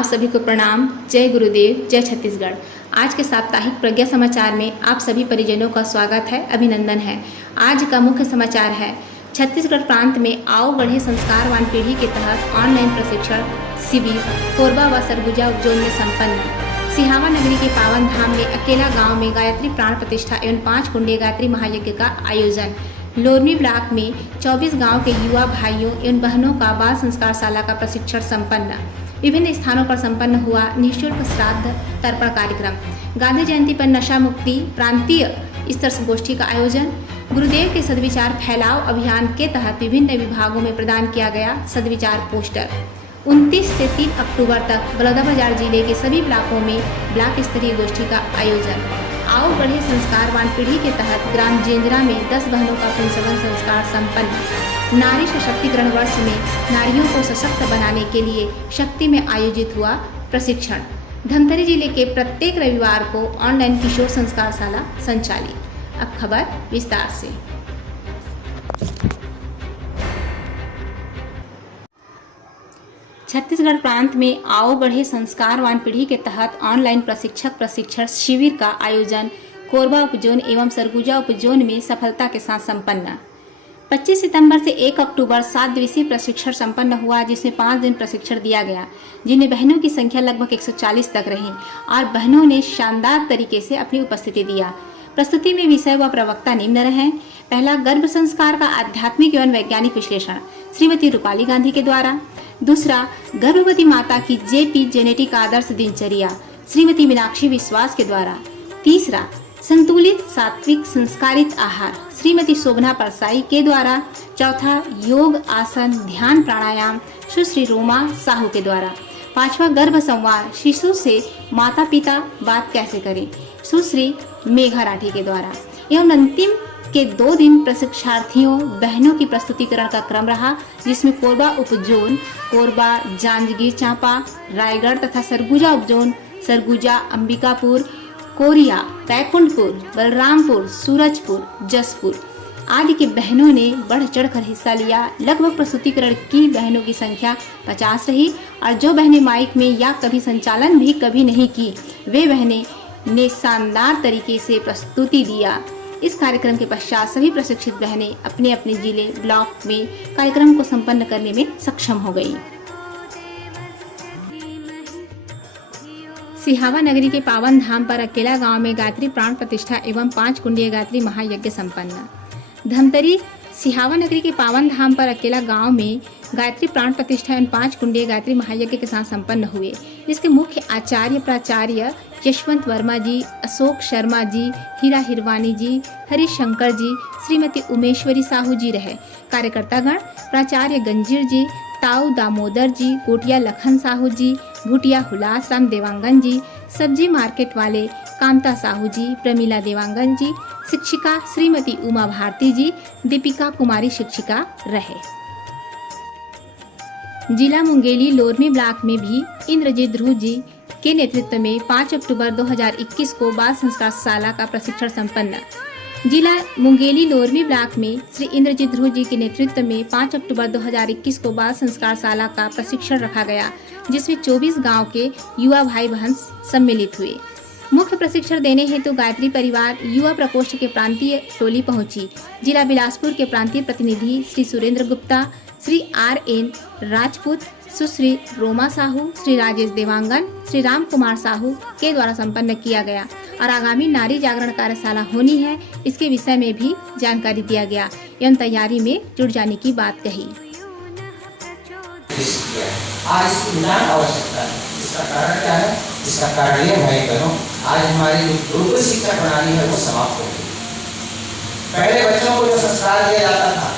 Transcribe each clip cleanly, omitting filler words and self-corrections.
आप सभी को प्रणाम। जय गुरुदेव, जय छत्तीसगढ़। आज के साप्ताहिक प्रज्ञा समाचार में आप सभी परिजनों का स्वागत है, अभिनंदन है। आज का मुख्य समाचार है, छत्तीसगढ़ प्रांत में आओ बढ़े संस्कारवान पीढ़ी के तहत ऑनलाइन प्रशिक्षण शिविर कोरबा व सरगुजा उपजोन में संपन्न। सिहावा नगरी के पावन धाम में अकेला गांव में गायत्री प्राण प्रतिष्ठा एवं 5 कुंडीय गायत्री महायज्ञ का आयोजन। लोरमी ब्लॉक में 24 गांव के युवा भाइयों एवं बहनों का बाल संस्कार शाला का प्रशिक्षण संपन्न। विभिन्न स्थानों पर संपन्न हुआ निःशुल्क श्राद्ध तर्पण कार्यक्रम। गांधी जयंती पर नशा मुक्ति प्रांतीय स्तर गोष्ठी का आयोजन। गुरुदेव के सद्विचार फैलाव अभियान के तहत विभिन्न विभागों में प्रदान किया गया सद्विचार पोस्टर। 29 से 3 अक्टूबर तक बलौदाबाजार जिले के सभी ब्लॉकों में ब्लॉक स्तरीय गोष्ठी का आयोजन। आओ बढ़े संस्कारवान पीढ़ी के तहत ग्राम जेंजरा में 10 बहनों का पुंसवन संस्कार संपन्न। नारी सशक्तिकरण वर्ष में नारियों को सशक्त बनाने के लिए शक्ति में आयोजित हुआ प्रशिक्षण। धमतरी जिले के प्रत्येक रविवार को ऑनलाइन किशोर संस्कार शाला संचालित। अब खबर विस्तार से। छत्तीसगढ़ प्रांत में आओ बढ़े संस्कारवान पीढ़ी के तहत ऑनलाइन प्रशिक्षण शिविर का आयोजन कोरबा उपजोन एवं सरगुजा उपजोन में सफलता के साथ संपन्न। 25 सितंबर से 1 अक्टूबर 7 दिवसीय प्रशिक्षण संपन्न हुआ, जिसमें 5 दिन प्रशिक्षण दिया गया, जिनमें बहनों की संख्या लगभग 140 तक रही और बहनों ने शानदार तरीके से अपनी उपस्थिति दिया। प्रस्तुति में विषय व प्रवक्ता निम्न रहे। पहला, गर्भ संस्कार का आध्यात्मिक एवं वैज्ञानिक विश्लेषण श्रीमती रूपाली गांधी के द्वारा। दूसरा, गर्भवती माता की जेपी जेनेटिक आदर्श दिनचर्या श्रीमती मीनाक्षी विश्वास के द्वारा। तीसरा, संतुलित सात्विक संस्कारित आहार श्रीमती शोभना परसाई के द्वारा। चौथा, योग आसन ध्यान प्राणायाम सुश्री रोमा साहू के द्वारा। पांचवा, गर्भ संवाद शिशु से माता पिता बात कैसे करें सुश्री मेघा राठी के द्वारा। एवं अंतिम के 2 दिन प्रशिक्षार्थियों बहनों की प्रस्तुतिकरण का क्रम रहा, जिसमें कोरबा उपजोन, कोरबा, जांजगीर चांपा, रायगढ़ तथा सरगुजा उपजोन, सरगुजा, अंबिकापुर, कोरिया, बैकुंठपुर, बलरामपुर, सूरजपुर, जसपुर आदि के बहनों ने बढ़ चढ़कर हिस्सा लिया। लगभग प्रस्तुतिकरण की बहनों की संख्या 50 रही और जो बहनें माइक में या कभी संचालन भी कभी नहीं की, वे बहनें ने शानदार तरीके से प्रस्तुति दिया। इस कार्यक्रम के पश्चात सभी प्रशिक्षित बहनें अपने अपने जिले ब्लॉक में कार्यक्रम को संपन्न करने में सक्षम हो गई। सिहावा नगरी के पावन धाम पर अकेला गांव में गायत्री प्राण प्रतिष्ठा एवं 5 कुंडीय गायत्री महायज्ञ संपन्न। धमतरी सिहावा नगरी के पावन धाम पर अकेला गांव में गायत्री प्राण प्रतिष्ठा एवं 5 कुंडीय गायत्री महायज्ञ के साथ संपन्न हुए, जिसके मुख्य आचार्य प्राचार्य यशवंत वर्मा जी, अशोक शर्मा जी, हीरा हिरवानी जी, हरीश शंकर जी, श्रीमती उमेश्वरी साहू जी रहे। कार्यकर्तागण प्राचार्य गंजीर जी, ताऊ दामोदर जी, गोटिया लखन साहू जी, भूटिया हुलास राम देवांगन जी, सब्जी मार्केट वाले कामता साहू जी, प्रमीला देवांगन जी, शिक्षिका श्रीमती उमा भारती जी, दीपिका कुमारी शिक्षिका रहे। जिला मुंगेली लोरमी ब्लॉक में भी इंद्रजीत ध्रुव जी के नेतृत्व में 5 अक्टूबर 2021 को बाल संस्कार शाला का प्रशिक्षण संपन्न। जिला मुंगेली लोरमी ब्लॉक में श्री इंद्रजीत ध्रुव जी के नेतृत्व में 5 अक्टूबर 2021 को बाल संस्कार शाला का प्रशिक्षण रखा गया, जिसमें 24 गांव के युवा भाई बहन सम्मिलित हुए। मुख्य प्रशिक्षण देने हेतु गायत्री परिवार युवा प्रकोष्ठ के प्रांतीय टोली पहुंची। जिला बिलासपुर के प्रांतीय प्रतिनिधि श्री सुरेंद्र गुप्ता, श्री RN राजपूत, सुश्री रोमा साहू, श्री राजेश देवांगन, श्री राम कुमार साहू के द्वारा संपन्न किया गया और आगामी नारी जागरण कार्यशाला होनी है, इसके विषय में भी जानकारी दिया गया एवं तैयारी में जुट जाने की बात कही। आज इसकी आवश्यकता है। इसका कारण क्या है? इसका कारण यह है करो, आज हमारी जो गुरुकुल शिक्षा प्रणाली है वो समाप्त हो गई। पहले बच्चों को जो संस्कार दिया जाता था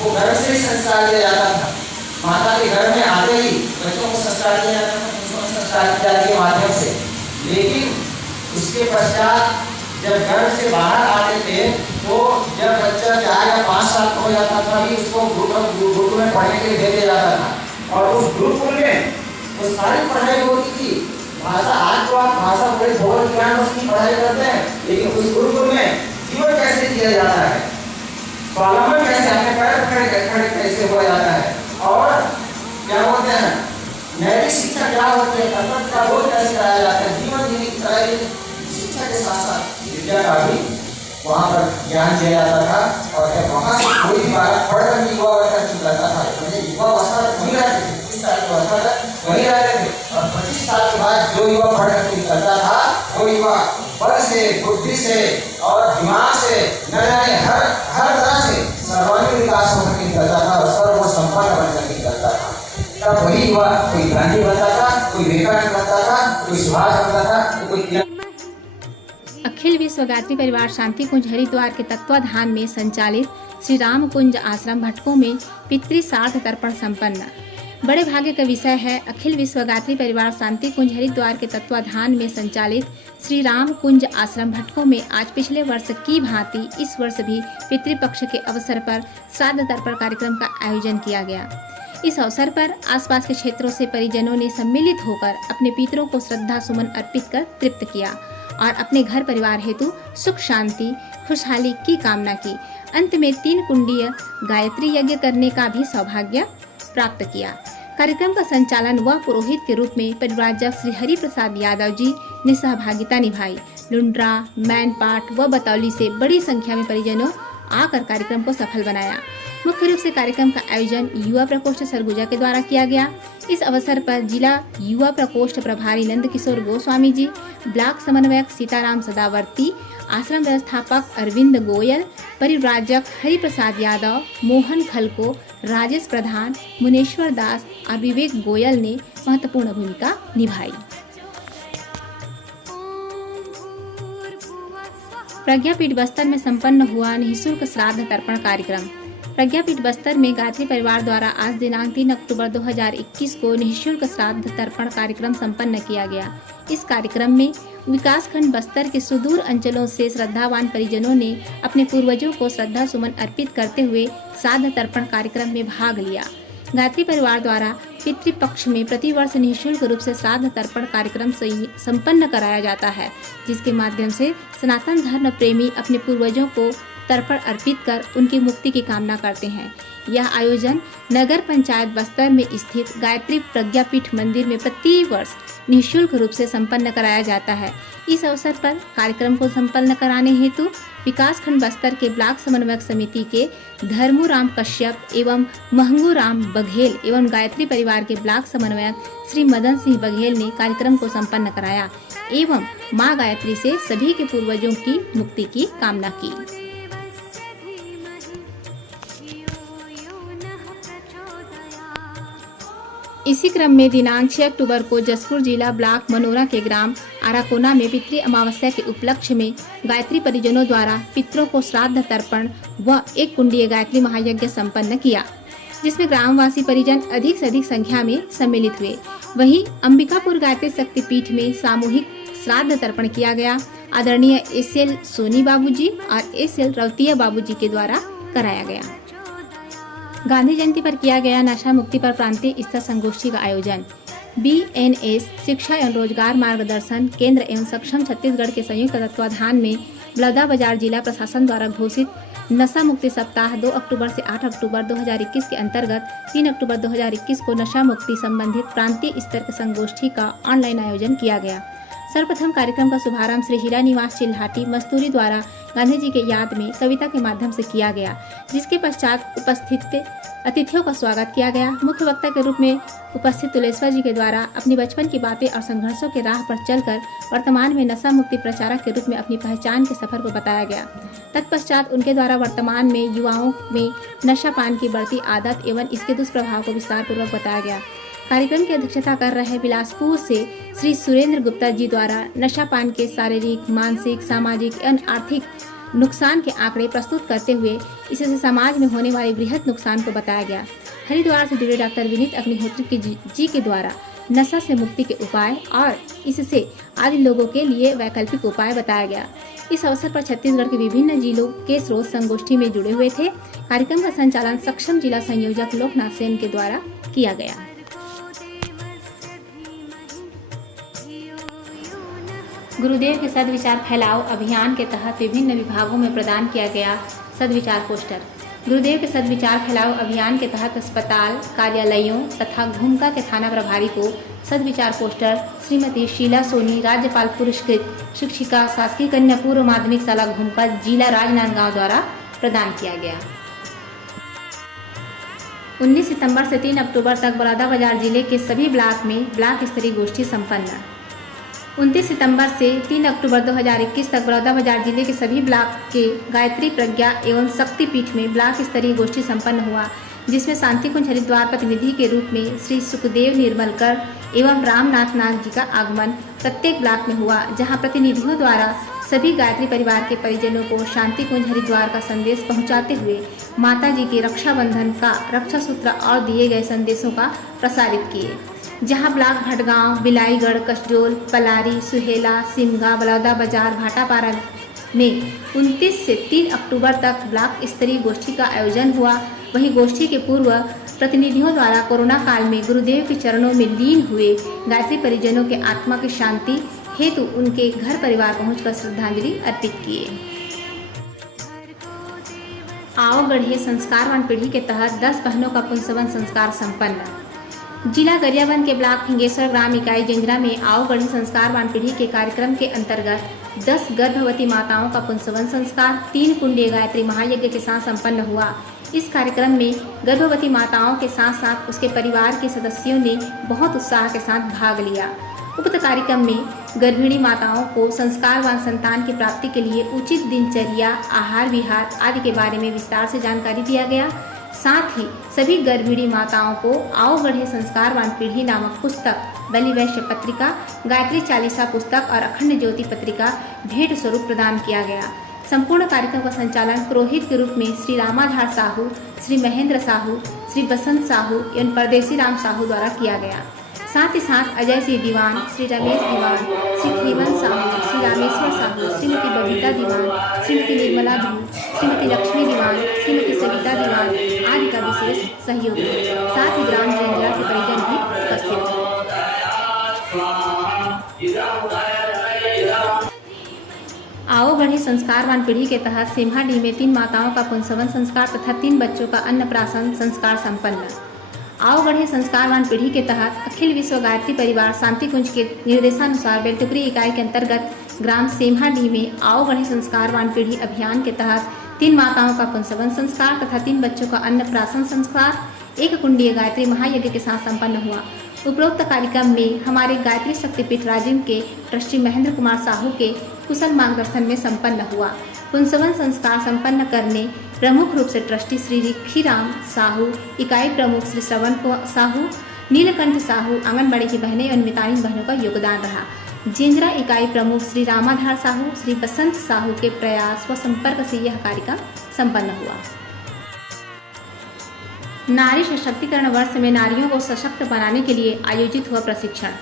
वो घर से संस्कार दिया जाता था। माता के घर में आते ही बच्चों को संस्कार दिया जाता था, संस्कार के माध्यम से। लेकिन उसके पश्चात जब घर से बाहर आते थे तो जब बच्चा 4 या 5 साल का हो जाता था भी उसको गुरुकुल में पढ़ने के लिए भेज दिया जाता था और उस गुरुकुल में वो सारी पढ़ाई होती थी। भाषा आज तो आप भाषा बड़े भूगोल ज्ञान उसकी पढ़ाई करते हैं, लेकिन उस गुरुकुल में जीवन कैसे दिया जाता है, स्वावलंबन कैसे, अपने पैर खड़े कैसे हो जाता है और क्या बोलते हैं नैतिक शिक्षा क्या होती है, कर्तव्य का बोध कैसे कराया जाता है, जीवन जीने की तरह शिक्षा के साथ साथ विद्या का भी वहाँ पर ज्ञान दिया जाता था। और जब वहाँ से कोई भी बालक पढ़कर युवा अवस्था की करता था, युवा अवस्था तक वहीं रहते थे, 25 साल की अवस्था तक वहीं रहते थे। और 25 साल के बाद जो युवा पढ़ कर निकलता था, वो युवा बल से, बुद्धि से और दिमाग से न जाने हर तरह से सर्वांगीण विकास होकर निकलता था और सर्व संपन्न बनकर निकलता था। तब वही युवा कोई गांधी बनता था, कोई विवेकानंद बनता था, कोई सुभाष बनता था, कोई अखिल विश्व गायत्री परिवार शांति कुंज हरिद्वार के तत्वाधान में संचालित श्री राम कुंज आश्रम भटकों में पितृ श्राद्ध तर्पण संपन्न। बड़े भाग्य का विषय है अखिल विश्व गायत्री परिवार शांति कुंज हरिद्वार के तत्वाधान में संचालित श्री राम कुंज आश्रम भटकों में आज पिछले वर्ष की भांति इस वर्ष भी पितृपक्ष के अवसर पर श्राद्ध तर्पण कार्यक्रम का आयोजन किया गया। इस अवसर पर आसपास के क्षेत्रों से परिजनों ने सम्मिलित होकर अपने पितरों को श्रद्धा सुमन अर्पित कर तृप्त किया और अपने घर परिवार हेतु सुख शांति खुशहाली की कामना की। अंत में 3 कुंडीय गायत्री यज्ञ करने का भी सौभाग्य प्राप्त किया। कार्यक्रम का संचालन व पुरोहित के रूप में परिव्राजक श्री हरि प्रसाद यादव जी ने सहभागिता निभाई। लुंड्रा, मैनपाट व बतौली से बड़ी संख्या में परिजनों आकर कार्यक्रम को सफल बनाया। मुख्य रूप से कार्यक्रम का आयोजन युवा प्रकोष्ठ सरगुजा के द्वारा किया गया। इस अवसर पर जिला युवा प्रकोष्ठ प्रभारी नंद किशोर गोस्वामी जी, ब्लॉक समन्वयक सीताराम सदावर्ती, आश्रम व्यवस्थापक अरविंद गोयल, परिव्राजक हरिप्रसाद यादव, मोहन खलको, राजेश प्रधान, मुनेश्वर दास और विवेक गोयल ने महत्वपूर्ण भूमिका निभाई। प्रज्ञापीठ बस्तर में संपन्न हुआ निःशुल्क श्राद्ध तर्पण कार्यक्रम। प्रज्ञापीठ बस्तर में गायत्री परिवार द्वारा आज दिनांक 3 अक्टूबर 2021 को निःशुल्क श्राद्ध तर्पण कार्यक्रम संपन्न किया गया। इस कार्यक्रम में विकासखंड बस्तर के सुदूर अंचलों से श्रद्धावान परिजनों ने अपने पूर्वजों को श्रद्धा सुमन अर्पित करते हुए श्राद्ध तर्पण कार्यक्रम में भाग लिया। गायत्री परिवार द्वारा पितृपक्ष में प्रतिवर्ष निःशुल्क रूप से श्राद्ध तर्पण कार्यक्रम संपन्न कराया जाता है, जिसके माध्यम से सनातन धर्म प्रेमी अपने पूर्वजों को तर्पण अर्पित कर उनकी मुक्ति की कामना करते हैं। यह आयोजन नगर पंचायत बस्तर में स्थित गायत्री प्रज्ञापीठ मंदिर में प्रति वर्ष निःशुल्क रूप से संपन्न कराया जाता है। इस अवसर पर कार्यक्रम को संपन्न कराने हेतु विकासखंड बस्तर के ब्लॉक समन्वयक समिति के धर्मूराम कश्यप एवं महंगूराम बघेल एवं गायत्री परिवार के ब्लॉक समन्वयक श्री मदन सिंह बघेल ने कार्यक्रम को संपन्न कराया एवं मां गायत्री से सभी के पूर्वजों की मुक्ति की कामना की। इसी क्रम में दिनांक 6 अक्टूबर को जसपुर जिला ब्लॉक मनोरा के ग्राम आराकोना में पितृ अमावस्या के उपलक्ष्य में गायत्री परिजनों द्वारा पितरों को श्राद्ध तर्पण व 1 कुंडीय गायत्री महायज्ञ संपन्न किया, जिसमें ग्रामवासी परिजन अधिक से अधिक संख्या में सम्मिलित हुए। वहीं अंबिकापुर गायत्री शक्तिपीठ में सामूहिक श्राद्ध तर्पण किया गया। आदरणीय एसएल सोनी बाबूजी और एसएल रवतिया बाबूजी के द्वारा कराया गया। गांधी जयंती पर किया गया नशा मुक्ति पर प्रांतीय स्तर संगोष्ठी का आयोजन। बीएनएस शिक्षा एवं रोजगार मार्गदर्शन केंद्र एवं सक्षम छत्तीसगढ़ के संयुक्त तत्वाधान में बलौदाबाजार जिला प्रशासन द्वारा घोषित नशा मुक्ति सप्ताह 2 अक्टूबर से 8 अक्टूबर 2021 के अंतर्गत 3 अक्टूबर 2021 को नशा मुक्ति संबंधित प्रांतीय स्तर के संगोष्ठी का ऑनलाइन आयोजन किया गया। सर्वप्रथम कार्यक्रम का शुभारंभ श्री हीरा निवास चिल्हाटी मस्तूरी द्वारा गांधी जी के याद में कविता के माध्यम से किया गया, जिसके पश्चात उपस्थित अतिथियों का स्वागत किया गया। मुख्य वक्ता के रूप में उपस्थित तुलेश्वर जी के द्वारा अपनी बचपन की बातें और संघर्षों के राह पर चलकर वर्तमान में नशा मुक्ति प्रचारक के रूप में अपनी पहचान के सफर को बताया गया। तत्पश्चात उनके द्वारा वर्तमान में युवाओं में नशा पान की बढ़ती आदत एवं इसके दुष्प्रभाव को विस्तार पूर्वक बताया गया। कार्यक्रम की अध्यक्षता कर रहे बिलासपुर से श्री सुरेंद्र गुप्ता जी द्वारा नशा पान के शारीरिक, मानसिक, सामाजिक एवं आर्थिक नुकसान के आंकड़े प्रस्तुत करते हुए इससे समाज में होने वाले बृहद नुकसान को बताया गया। हरिद्वार से जुड़े डॉक्टर विनीत अग्निहोत्री जी के द्वारा नशा से मुक्ति के उपाय और इससे आदि लोगों के लिए वैकल्पिक उपाय बताया गया। इस अवसर पर छत्तीसगढ़ के विभिन्न जिलों के स्रोत संगोष्ठी में जुड़े हुए थे। कार्यक्रम का संचालन सक्षम जिला संयोजक लोकनाथ सेन के द्वारा किया गया। गुरुदेव के सदविचार फैलाओ अभियान के तहत विभिन्न विभागों में प्रदान किया गया सदविचार पोस्टर। गुरुदेव के सद्विचार फैलाओ अभियान के तहत अस्पताल, कार्यालयों तथा घुमका के थाना प्रभारी को सद्विचार पोस्टर श्रीमती शीला सोनी, राज्यपाल पुरस्कृत शिक्षिका, शासकीय कन्या पूर्व माध्यमिक शाला घुमका, जिला राजनांदगांव द्वारा प्रदान किया गया। 19 सितंबर से 3 अक्टूबर तक बलौदाबाजार जिले के सभी ब्लॉक में ब्लॉक स्तरीय गोष्ठी संपन्न। 29 सितंबर से 3 अक्टूबर 2021 तक बलौदाबाजार जिले के सभी ब्लॉक के गायत्री प्रज्ञा एवं शक्तिपीठ में ब्लॉक स्तरीय गोष्ठी संपन्न हुआ, जिसमें शांति कुंज हरिद्वार प्रतिनिधि के रूप में श्री सुखदेव निर्मलकर एवं रामनाथ नाथ जी का आगमन प्रत्येक ब्लॉक में हुआ, जहां प्रतिनिधियों द्वारा सभी गायत्री परिवार के परिजनों को शांति कुंज हरिद्वार का संदेश पहुंचाते हुए माता जी के रक्षाबंधन का रक्षा सूत्र और दिए गए संदेशों का प्रसारित किए। जहां ब्लॉक भटगांव, बिलाईगढ़, कसडोल, पलारी, सुहेला, सिमगा, बलौदाबाजार, भाटापारा में 29 से 3 अक्टूबर तक ब्लॉक स्तरीय गोष्ठी का आयोजन हुआ। वहीं गोष्ठी के पूर्व प्रतिनिधियों द्वारा कोरोना काल में गुरुदेव के चरणों में लीन हुए गायत्री परिजनों के आत्मा की शांति हेतु उनके घर परिवार पहुंचकर श्रद्धांजलि अर्पित किए। आओ गढ़े संस्कारवान पीढ़ी के तहत 10 बहनों का पुंसवन संस्कार संपन्न। जिला गरियाबंद के ब्लॉक फिंगेश्वर ग्राम इकाई जिंजरा में आओ गढ़े संस्कारवान पीढ़ी के कार्यक्रम के अंतर्गत 10 गर्भवती माताओं का पुंसवन संस्कार 3 कुंडीय गायत्री महायज्ञ के साथ संपन्न हुआ। इस कार्यक्रम में गर्भवती माताओं के साथ साथ उसके परिवार के सदस्यों ने बहुत उत्साह के साथ भाग लिया। उक्त कार्यक्रम में गर्भिणी माताओं को संस्कारवान संतान की प्राप्ति के लिए उचित दिनचर्या, आहार विहार आदि के बारे में विस्तार से जानकारी दिया गया। साथ ही सभी गर्भिणी माताओं को आओ गढ़े संस्कारवान पीढ़ी नामक पुस्तक, बलि वैश्य पत्रिका, गायत्री चालीसा पुस्तक और अखंड ज्योति पत्रिका भेंट स्वरूप प्रदान किया गया। संपूर्ण कार्यक्रम का संचालन पुरोहित के रूप में श्री रामाधार साहू, श्री महेंद्र साहू, श्री बसंत साहू एवं परदेसी राम साहू द्वारा किया गया। साथ ही साथ अजय सिंह दीवान, श्री रमेश दीवान, श्री हेमंत साहू, श्री रामेश्वर साहू, श्रीमती बबीता दीवान, श्रीमती निर्मला ध्रुव, श्रीमती लक्ष्मी दीवान, श्रीमती सविता दीवान आदि का विशेष सहयोग। साथ ही ग्राम जिंजरा के परिजन भी उपस्थित थे। आओ गढ़े संस्कारवान पीढ़ी के तहत सिम्हाडीह में 3 माताओं का पुंसवन संस्कार तथा 3 बच्चों का अन्नप्राशन संस्कार संपन्न। आओ गढ़े संस्कारवान पीढ़ी के तहत अखिल विश्व गायत्री परिवार शांति कुंज के निर्देशानुसार बेलटुकरी इकाई के अंतर्गत ग्राम सिम्हाडीह में आओ गढ़े संस्कारवान पीढ़ी अभियान के तहत 3 माताओं का पुंसवन संस्कार तथा 3 बच्चों का अन्नप्राशन संस्कार 1 कुंडीय गायत्री महायज्ञ के साथ संपन्न हुआ। उपरोक्त कार्यक्रम में हमारे गायत्री शक्तिपीठ राजिम के ट्रस्टी महेंद्र कुमार साहू के कुशल मार्गदर्शन में संपन्न हुआ। पुंसवन संस्कार संपन्न करने प्रमुख रूप से ट्रस्टी श्री रिखीराम साहू, इकाई प्रमुख श्री श्रवण साहू, नीलकंठ साहू, आंगनबाड़ी की बहनें एवं मितानिन बहनों का योगदान रहा। जिंजरा इकाई प्रमुख श्री रामाधार साहू, श्री बसंत साहू के प्रयास व संपर्क से यह कार्यक्रम संपन्न हुआ। नारी सशक्तिकरण वर्ष में नारियों को सशक्त बनाने के लिए आयोजित हुआ प्रशिक्षण।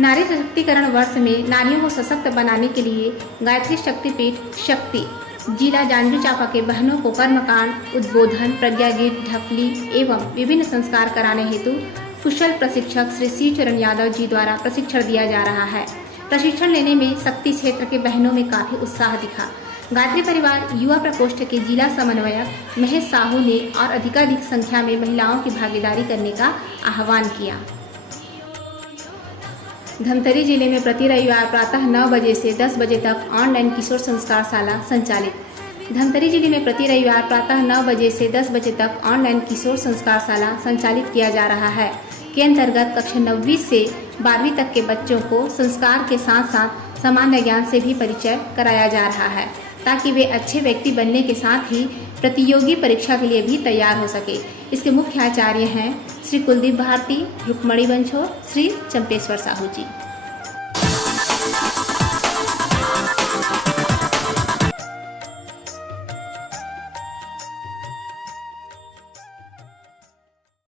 नारी सशक्तिकरण वर्ष में नारियों को सशक्त बनाने के लिए गायत्री शक्तिपीठ शक्ति जिला जांजगीर चांपा के बहनों को कर्मकांड, उद्बोधन, प्रज्ञा गीत, ढपली एवं विभिन्न संस्कार कराने हेतु कुशल प्रशिक्षक श्री शिव चरण यादव जी द्वारा प्रशिक्षण दिया जा रहा है। प्रशिक्षण लेने में शक्ति क्षेत्र के बहनों में काफी उत्साह दिखा। गायत्री परिवार युवा प्रकोष्ठ के जिला समन्वयक महेश साहू ने और अधिकाधिक संख्या में महिलाओं की भागीदारी करने का आह्वान किया। धमतरी जिले में प्रति रविवार प्रातः 9 बजे से 10 बजे तक ऑनलाइन किशोर संस्कार शाला संचालित। धमतरी जिले में प्रति रविवार प्रातः 9 बजे से 10 बजे तक ऑनलाइन किशोर संस्कार शाला संचालित किया जा रहा है। के अंतर्गत कक्षा 9वीं से 12वीं तक के बच्चों को संस्कार के साथ साथ सामान्य ज्ञान से भी परिचय कराया जा रहा है, ताकि वे अच्छे व्यक्ति बनने के साथ ही प्रतियोगी परीक्षा के लिए भी तैयार हो सके। इसके मुख्य आचार्य हैं श्री कुलदीप भारती, रुक्मणी बंछोर, श्री चंपेश्वर साहू जी।